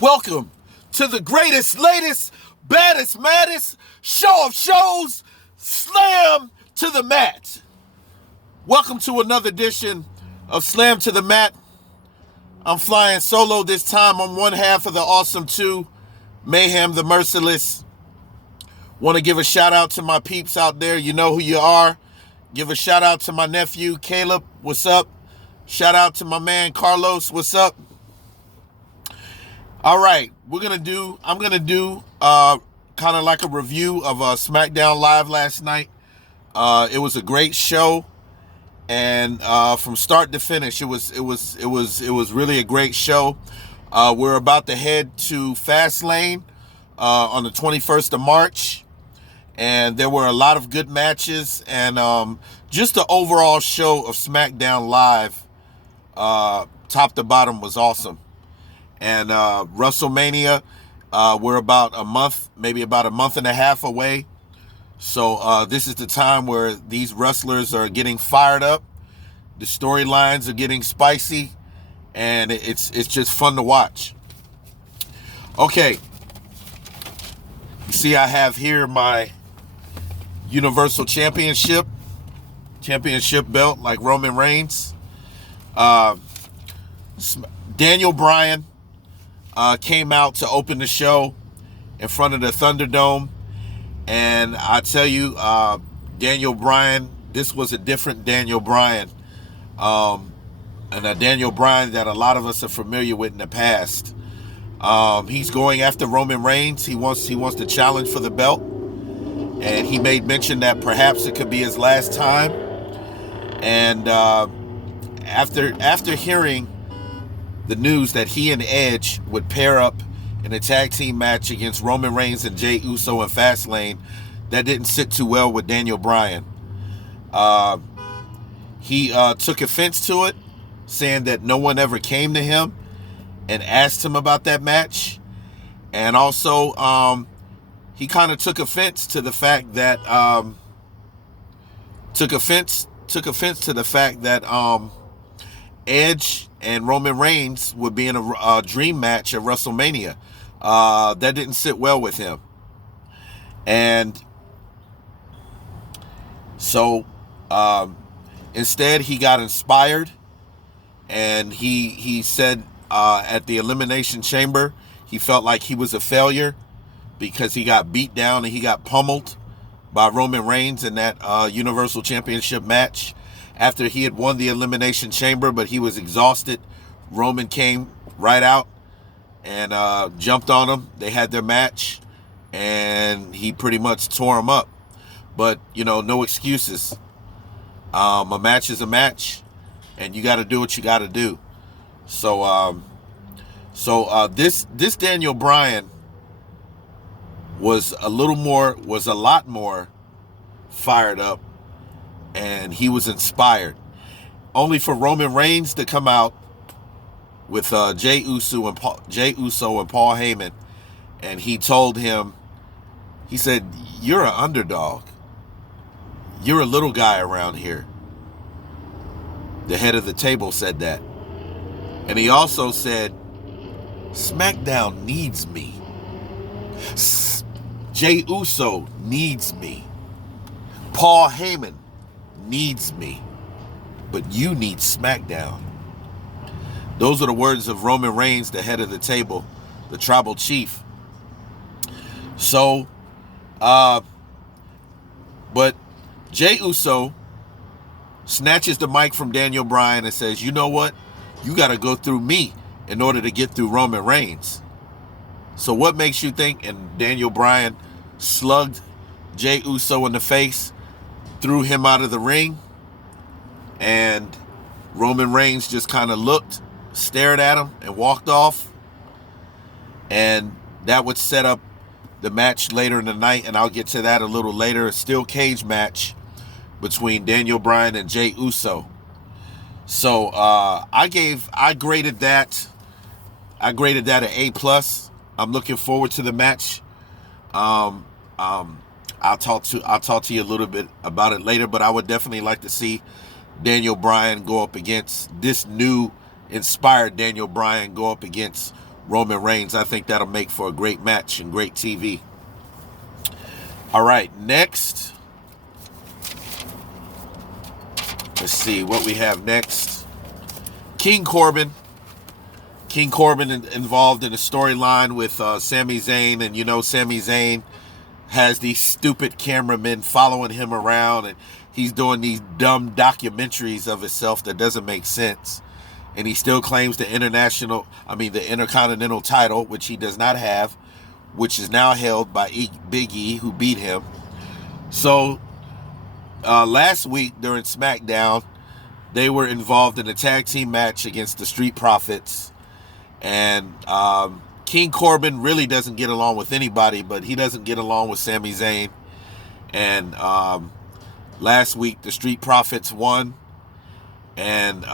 Welcome to the greatest, latest, baddest, maddest show of shows, Slam to the Mat. Welcome to another edition of Slam to the Mat. I'm flying solo this time. I'm one half of the awesome two, Mayhem the Merciless. Want to give a shout out to my peeps out there. You know who you are. Give a shout out to my nephew, Caleb. What's up? Shout out to my man, Carlos. What's up? All right, I'm gonna do kind of like a review of Smackdown Live last night. It was a great show, and from start to finish, it was really a great show. We're about to head to Fastlane on the 21st of March, and there were a lot of good matches, and just the overall show of Smackdown Live, top to bottom, was awesome. And WrestleMania, we're about a month, maybe about a month and a half away. So this is the time where these wrestlers are getting fired up. The storylines are getting spicy, and it's just fun to watch. Okay. You see, I have here my Universal Championship belt, like Roman Reigns. Daniel Bryan came out to open the show in front of the Thunderdome, and I tell you, Daniel Bryan, this was a different Daniel Bryan, and a Daniel Bryan that a lot of us are familiar with in the past. He's going after Roman Reigns. He wants to challenge for the belt, and he made mention that perhaps it could be his last time. And after hearing the news that he and Edge would pair up in a tag team match against Roman Reigns and Jey Uso in Fastlane, that didn't sit too well with Daniel Bryan. He took offense to it, saying that no one ever came to him and asked him about that match. And also, he kind of took offense to the fact that Edge and Roman Reigns would be in a dream match at WrestleMania. That didn't sit well with him. And so instead he got inspired, and he said at the Elimination Chamber he felt like he was a failure because he got beat down and he got pummeled by Roman Reigns in that Universal Championship match. After he had won the Elimination Chamber, but he was exhausted, Roman came right out and jumped on him. They had their match, and he pretty much tore him up. But, no excuses. A match is a match, and you got to do what you got to do. So this Daniel Bryan was a lot more fired up, and he was inspired. Only for Roman Reigns to come out with Jey Uso and Paul Heyman, and he told him, he said, "You're an underdog. You're a little guy around here." The head of the table said that. And he also said, "SmackDown needs me. Jey Uso needs me. Paul Heyman needs me. But you need SmackDown." Those are the words of Roman Reigns, the head of the table, the tribal chief. So, but Jey Uso snatches the mic from Daniel Bryan and says, "You know what? You got to go through me in order to get through Roman Reigns." So what makes you think? And Daniel Bryan slugged Jey Uso in the face, threw him out of the ring, and Roman Reigns just kind of looked, stared at him, and walked off. And that would set up the match later in the night, and I'll get to that a little later. A steel cage match between Daniel Bryan and Jey Uso. So I graded that an A+. I'm looking forward to the match. I'll talk to you a little bit about it later, but I would definitely like to see Daniel Bryan go up against this new inspired Daniel Bryan go up against Roman Reigns. I think that'll make for a great match and great TV. All right, next. Let's see what we have next. King Corbin. King Corbin involved in a storyline with Sami Zayn. And you know Sami Zayn has these stupid cameramen following him around. And he's doing these dumb documentaries of himself that doesn't make sense. And he still claims the Intercontinental title, which he does not have, which is now held by Big E, who beat him. So last week during Smackdown, they were involved in a tag team match against the Street Profits. And King Corbin really doesn't get along with anybody, but he doesn't get along with Sami Zayn. And last week, the Street Profits won. And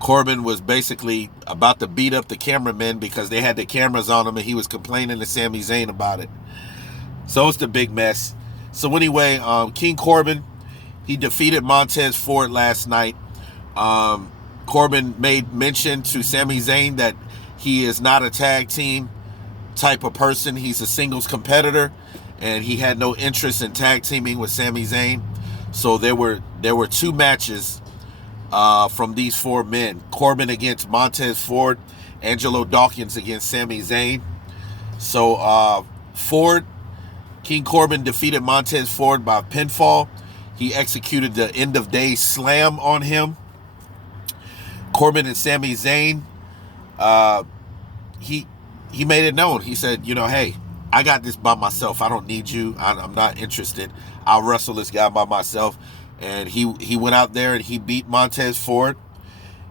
Corbin was basically about to beat up the cameramen because they had the cameras on him and he was complaining to Sami Zayn about it. So it's the big mess. So anyway, King Corbin, he defeated Montez Ford last night. Corbin made mention to Sami Zayn that he is not a tag team type of person. He's a singles competitor, and he had no interest in tag teaming with Sami Zayn. So there were 2 matches from these 4 men. Corbin against Montez Ford, Angelo Dawkins against Sami Zayn. So King Corbin defeated Montez Ford by pinfall. He executed the end of day slam on him. Corbin and Sami Zayn, he made it known. He said, hey, I got this by myself. I don't need you. I'm not interested. I'll wrestle this guy by myself. And he went out there and he beat Montez Ford.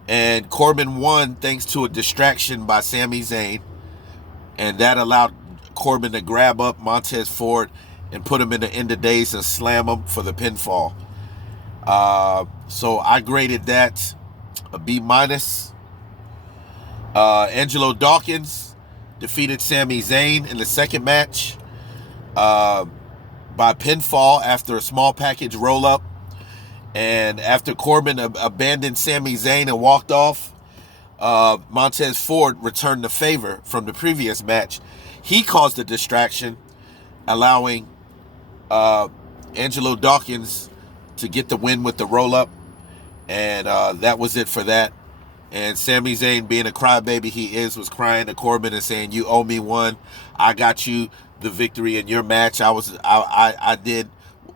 And Corbin won thanks to a distraction by Sami Zayn. And that allowed Corbin to grab up Montez Ford and put him in the end of days and slam him for the pinfall. So I graded that a B-. Angelo Dawkins defeated Sami Zayn in the second match by pinfall after a small package roll-up. And after Corbin abandoned Sami Zayn and walked off, Montez Ford returned the favor from the previous match. He caused a distraction, allowing Angelo Dawkins to get the win with the roll-up. And that was it for that. And Sami Zayn, being a crybaby he is, was crying to Corbin and saying, "You owe me one. I got you the victory in your match. I did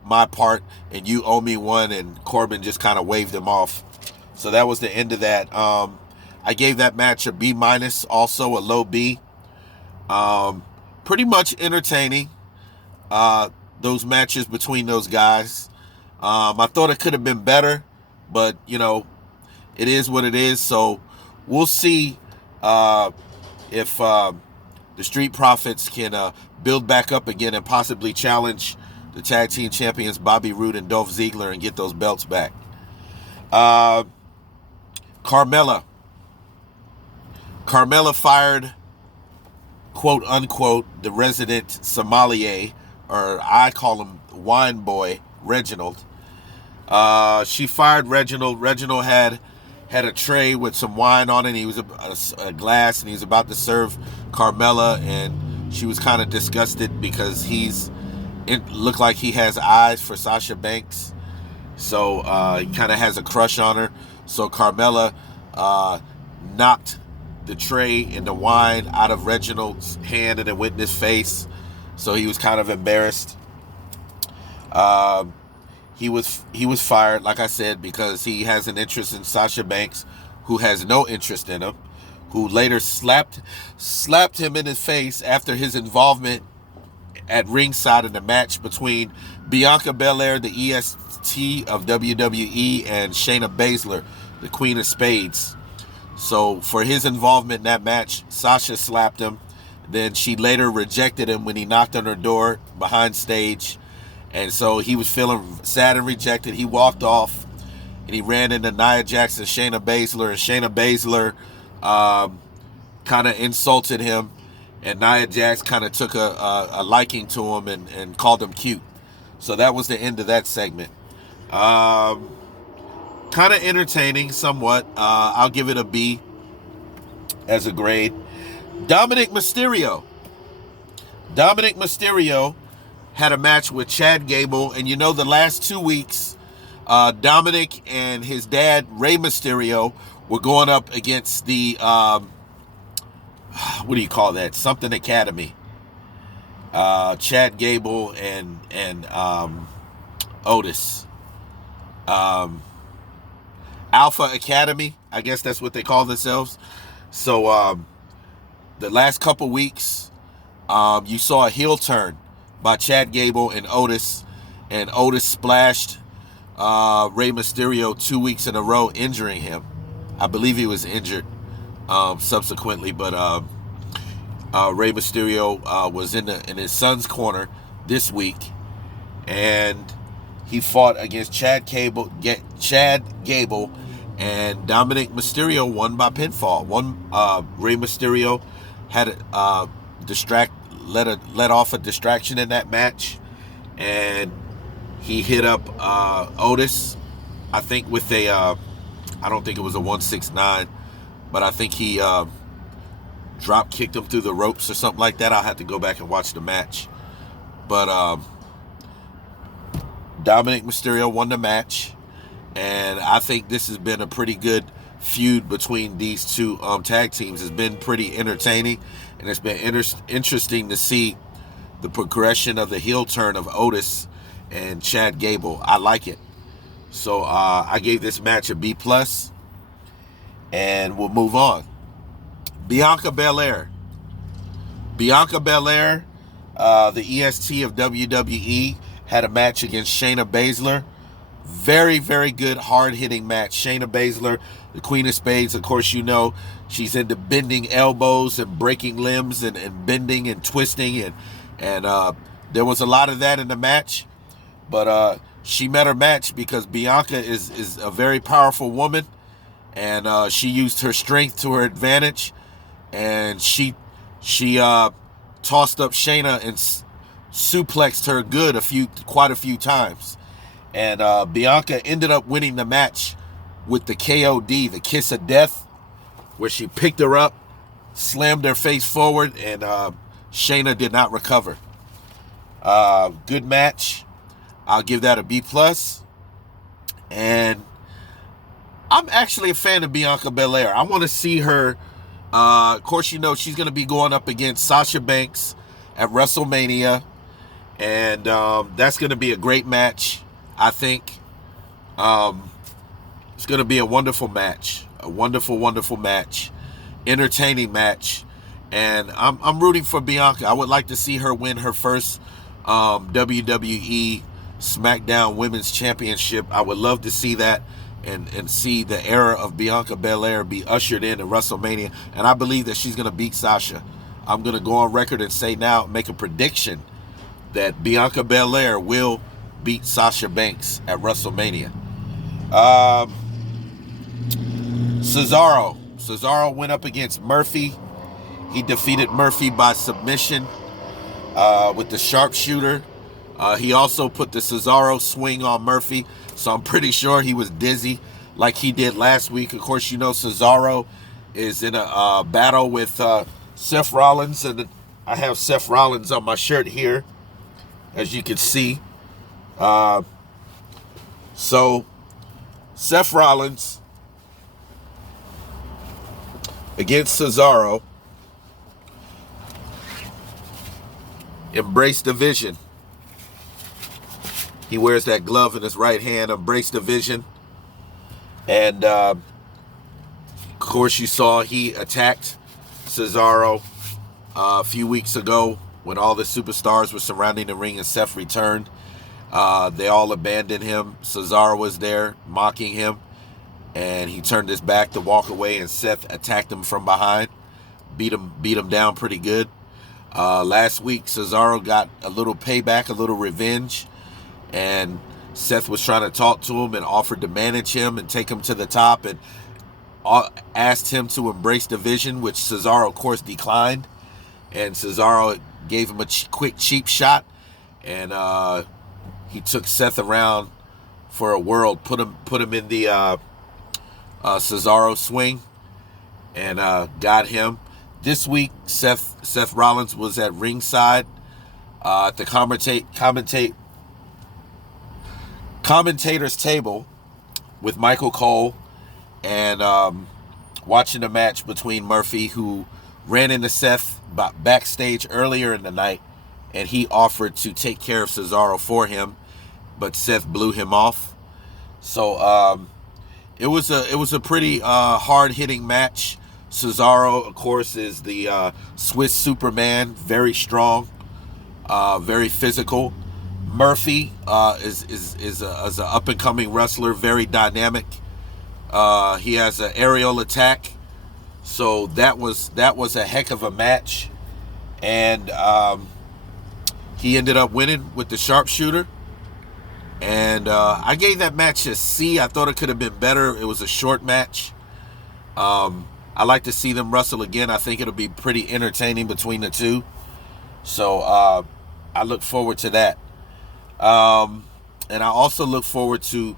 my part, and you owe me one." And Corbin just kind of waved him off. So that was the end of that. I gave that match a B-, also a low B. Pretty much entertaining. Those matches between those guys. I thought it could have been better, but it is what it is. So we'll see if the Street Profits can build back up again and possibly challenge the tag team champions Bobby Roode and Dolph Ziggler and get those belts back. Carmella fired, quote unquote, the resident sommelier, or I call him wine boy, Reginald. She fired Reginald. Reginald had a tray with some wine on it. He was a glass, and he was about to serve Carmella, and she was kind of disgusted because it looked like he has eyes for Sasha Banks. So he kind of has a crush on her. So Carmella knocked the tray and the wine out of Reginald's hand, and it went in his face. So he was kind of embarrassed. He was fired, like I said, because he has an interest in Sasha Banks, who has no interest in him, who later slapped him in his face after his involvement at ringside in the match between Bianca Belair, the EST of WWE, and Shayna Baszler, the Queen of Spades. So for his involvement in that match, Sasha slapped him. Then she later rejected him when he knocked on her door behind stage. And so he was feeling sad and rejected. He walked off and he ran into Nia Jax and Shayna Baszler. And Shayna Baszler kind of insulted him. And Nia Jax kind of took a liking to him and called him cute. So that was the end of that segment. Kind of entertaining somewhat. I'll give it a B as a grade. Dominic Mysterio. Dominic Mysterio had a match with Chad Gable, and you know the last 2 weeks, Dominic and his dad, Rey Mysterio, were going up against the, what do you call that? Something Academy. Chad Gable and Otis. Alpha Academy, I guess that's what they call themselves. So the last couple weeks, you saw a heel turn by Chad Gable and Otis splashed Rey Mysterio 2 weeks in a row, injuring him. I believe he was injured subsequently, but Rey Mysterio was in his son's corner this week, and he fought against Chad Gable, and Dominic Mysterio won by pinfall. Rey Mysterio had let off a distraction in that match, and he hit up Otis, I think with a I don't think it was a 169, but I think he drop kicked him through the ropes or something like that. I'll have to go back and watch the match. But Dominic Mysterio won the match, and I think this has been a pretty good feud between these two tag teams. It's been pretty entertaining, and it's been interesting to see the progression of the heel turn of Otis and Chad Gable. I like it. So I gave this match a B+, and we'll move on. Bianca Belair. Bianca Belair, the EST of WWE, had a match against Shayna Baszler. Very, very good, hard-hitting match. Shayna Baszler, the Queen of Spades, of course you know, she's into bending elbows and breaking limbs and bending and twisting. And there was a lot of that in the match. But she met her match because Bianca is a very powerful woman. And she used her strength to her advantage. And she tossed up Shayna and suplexed her quite a few times. And Bianca ended up winning the match with the KOD, the Kiss of Death, where she picked her up, slammed her face forward, and Shayna did not recover. Good match. I'll give that a B+. And I'm actually a fan of Bianca Belair. I want to see her. Of course, you know she's going to be going up against Sasha Banks at WrestleMania. And that's going to be a great match, I think. It's going to be a wonderful match. A wonderful, wonderful match. Entertaining match. And I'm rooting for Bianca. I would like to see her win her first WWE Smackdown Women's Championship. I would love to see that and see the era of Bianca Belair be ushered in at WrestleMania. And I believe that she's going to beat Sasha. I'm going to go on record and say now, make a prediction that Bianca Belair will beat Sasha Banks at WrestleMania. Cesaro went up against Murphy. He defeated Murphy by submission with the sharpshooter. He also put the Cesaro swing on Murphy, so I'm pretty sure he was dizzy like he did last week. Of course, you know Cesaro is in a battle with Seth Rollins, and I have Seth Rollins on my shirt here, as you can see. So Seth Rollins against Cesaro. Embrace the Vision. He wears that glove in his right hand. Embrace the Vision. And of course you saw he attacked Cesaro a few weeks ago when all the superstars were surrounding the ring and Seth returned. They all abandoned him. Cesaro was there mocking him, and he turned his back to walk away, and Seth attacked him from behind, beat him down pretty good. Last week Cesaro got a little payback, a little revenge, and Seth was trying to talk to him and offered to manage him and take him to the top, and asked him to embrace the Vision, which Cesaro of course declined. And Cesaro gave him a quick cheap shot, and he took Seth around for a whirl, put him in the Cesaro swing, and got him. This week, Seth Rollins was at ringside at the commentator's table with Michael Cole and watching the match between Murphy, who ran into Seth backstage earlier in the night, and he offered to take care of Cesaro for him, but Seth blew him off. So it was a pretty hard-hitting match. Cesaro, of course, is the Swiss Superman, very strong, very physical. Murphy is an up-and-coming wrestler, very dynamic. He has an aerial attack, so that was a heck of a match, and he ended up winning with the sharpshooter. And I gave that match a C. I thought it could have been better. It was a short match. I like to see them wrestle again. I think it'll be pretty entertaining between the two. So I look forward to that. And I also look forward to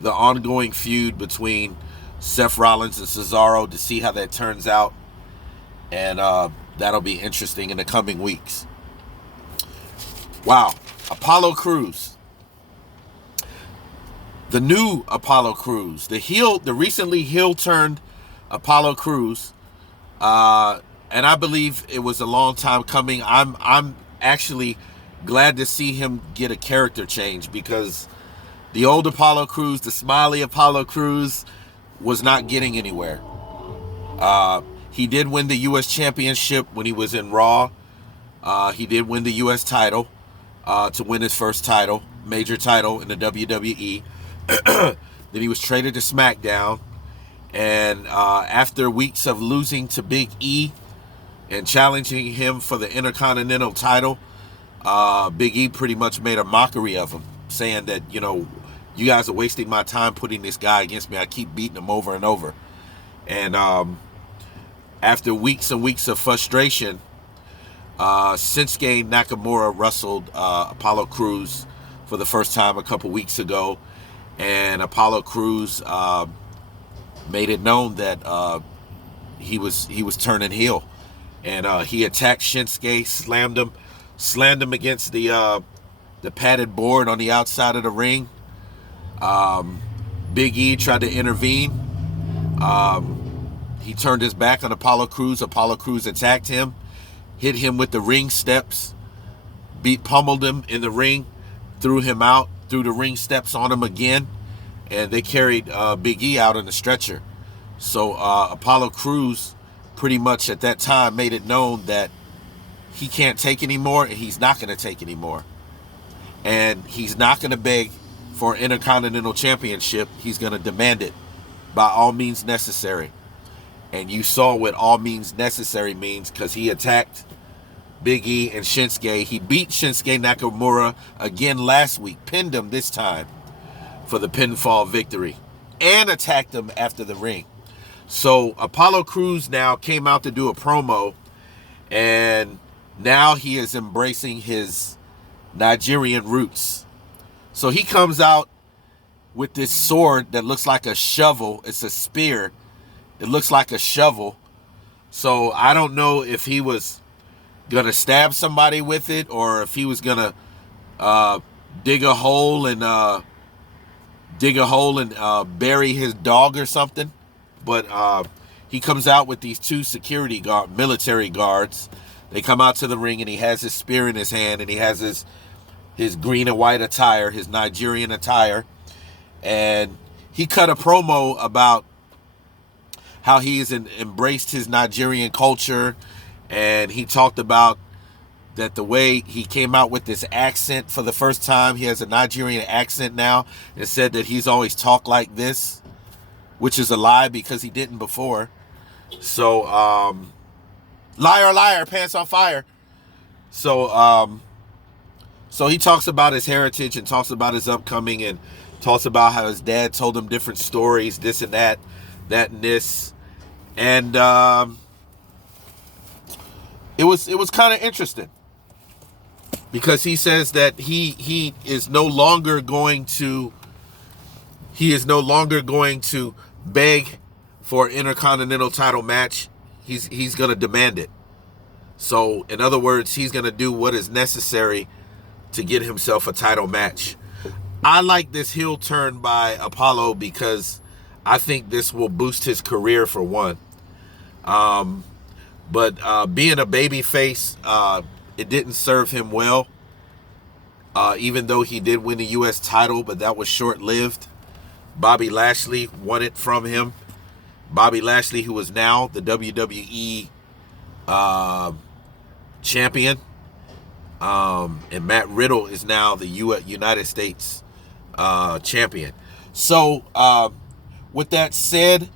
the ongoing feud between Seth Rollins and Cesaro to see how that turns out. And that'll be interesting in the coming weeks. Wow. Apollo Crews. The new Apollo Crews, the recently heel-turned Apollo Crews, and I believe it was a long time coming. I'm actually glad to see him get a character change, because the old Apollo Crews, the smiley Apollo Crews, was not getting anywhere. He did win the U.S. Championship when he was in Raw. He did win the U.S. title to win his first title, major title in the WWE. Then he was traded to Smackdown, and after weeks of losing to Big E and challenging him for the Intercontinental title, Big E pretty much made a mockery of him, saying that, you guys are wasting my time putting this guy against me. I keep beating him over and over. And after weeks and weeks of frustration, Shinsuke Nakamura wrestled Apollo Crews for the first time a couple weeks ago. And Apollo Crews made it known that he was turning heel, and he attacked Shinsuke, slammed him against the padded board on the outside of the ring. Big E tried to intervene. He turned his back on Apollo Crews. Apollo Crews attacked him, hit him with the ring steps, pummeled him in the ring, threw him out, threw the ring steps on him again, and they carried Big E out on the stretcher. So Apollo Crews pretty much at that time made it known that he can't take anymore, and he's not going to take anymore. And he's not going to beg for an Intercontinental Championship. He's going to demand it by all means necessary. And you saw what all means necessary means, because he attacked Big E and Shinsuke. He beat Shinsuke Nakamura again last week, pinned him this time for the pinfall victory, and attacked him after the ring. So Apollo Crews now came out to do a promo, and now he is embracing his Nigerian roots. So he comes out with this sword that looks like a shovel. It's a spear. It looks like a shovel. So I don't know if he was going to stab somebody with it, or if he was going to dig a hole and bury his dog or something. But he comes out with these two military guards. They come out to the ring, and he has his spear in his hand, and he has his green and white attire, his Nigerian attire. And he cut a promo about how he has embraced his Nigerian culture, and he talked about that the way he came out with this accent for the first time. He has a Nigerian accent now, and said that he's always talked like this, which is a lie, because he didn't before. So, liar, liar, pants on fire. So he talks about his heritage, and talks about his upcoming, and talks about how his dad told him different stories, this and that and this. And it was kind of interesting, because he says that he is no longer going to beg for an Intercontinental title match. he's going to demand it. So, in other words, he's going to do what is necessary to get himself a title match. I like this heel turn by Apollo because I think this will boost his career for one. But being a babyface, it didn't serve him well. Even though he did win the U.S. title, but that was short-lived. Bobby Lashley won it from him. Bobby Lashley, who is now the WWE champion. And Matt Riddle is now the United States champion. So, with that said,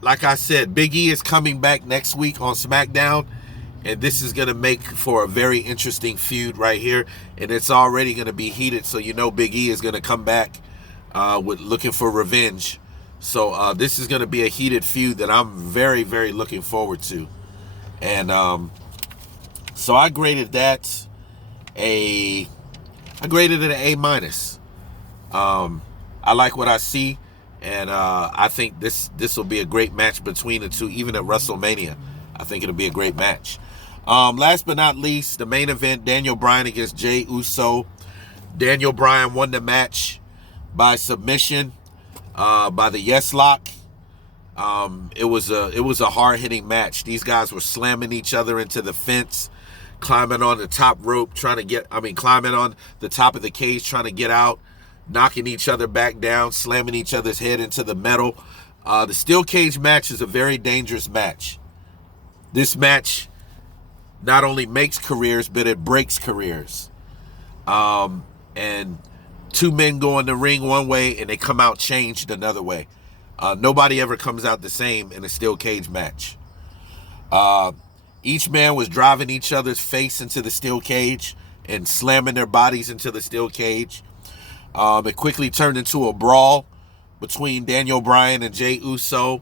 like I said, Big E is coming back next week on Smackdown. And this is going to make for a very interesting feud right here. And it's already going to be heated. So you know Big E is going to come back with looking for revenge. So this is going to be a heated feud that I'm very, very looking forward to. And so I graded that I graded it an A-. I like what I see. And I think this will be a great match between the two, even at WrestleMania. I think it'll be a great match. Last but not least, the main event, Daniel Bryan against Jey Uso. Daniel Bryan won the match by submission, by the Yes Lock. It was a hard-hitting match. These guys were slamming each other into the fence, climbing on the top rope, climbing on the top of the cage, trying to get out, knocking each other back down, slamming each other's head into the metal. The steel cage match is a very dangerous match. This match not only makes careers, but it breaks careers. And two men go in the ring one way and they come out changed another way. Nobody ever comes out the same in a steel cage match. Each man was driving each other's face into the steel cage and slamming their bodies into the steel cage. It quickly turned into a brawl between Daniel Bryan and Jey Uso.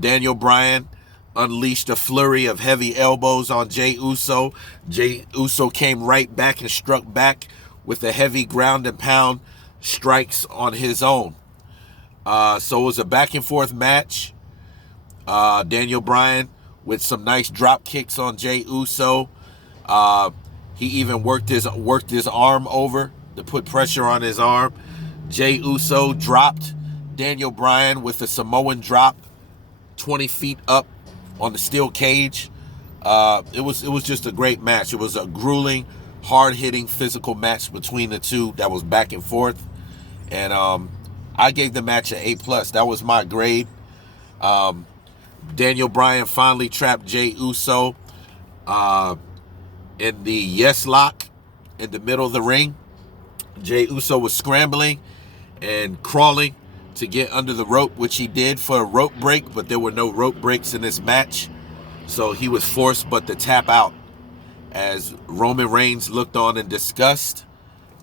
Daniel Bryan unleashed a flurry of heavy elbows on Jey Uso. Jey Uso came right back and struck back with the heavy ground and pound strikes on his own. So it was a back and forth match. Daniel Bryan with some nice drop kicks on Jey Uso. He even worked his arm over to put pressure on his arm. Jey Uso dropped Daniel Bryan with a Samoan drop 20 feet up on the steel cage. It was just a great match. It was a grueling, hard-hitting, physical match between the two that was back and forth. And I gave the match an A+. That was my grade. Daniel Bryan finally trapped Jey Uso in the Yes Lock in the middle of the ring. Jey Uso was scrambling and crawling to get under the rope, which he did for a rope break, but there were no rope breaks in this match. So he was forced but to tap out. As Roman Reigns looked on in disgust,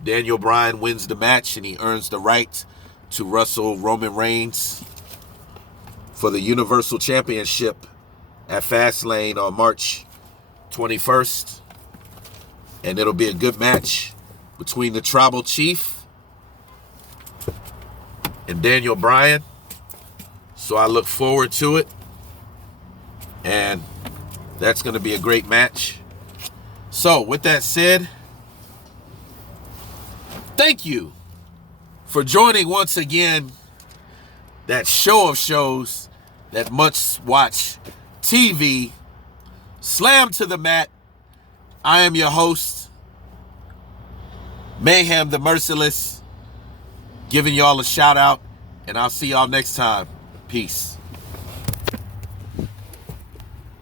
Daniel Bryan wins the match and he earns the right to wrestle Roman Reigns for the Universal Championship at Fastlane on March 21st. And it'll be a good match between the Tribal Chief and Daniel Bryan. So I look forward to it. And that's going to be a great match. So with that said, thank you for joining once again that show of shows, that Much Watch TV, Slam to the Mat. I am your host, Mayhem the Merciless, giving y'all a shout out, and I'll see y'all next time. Peace.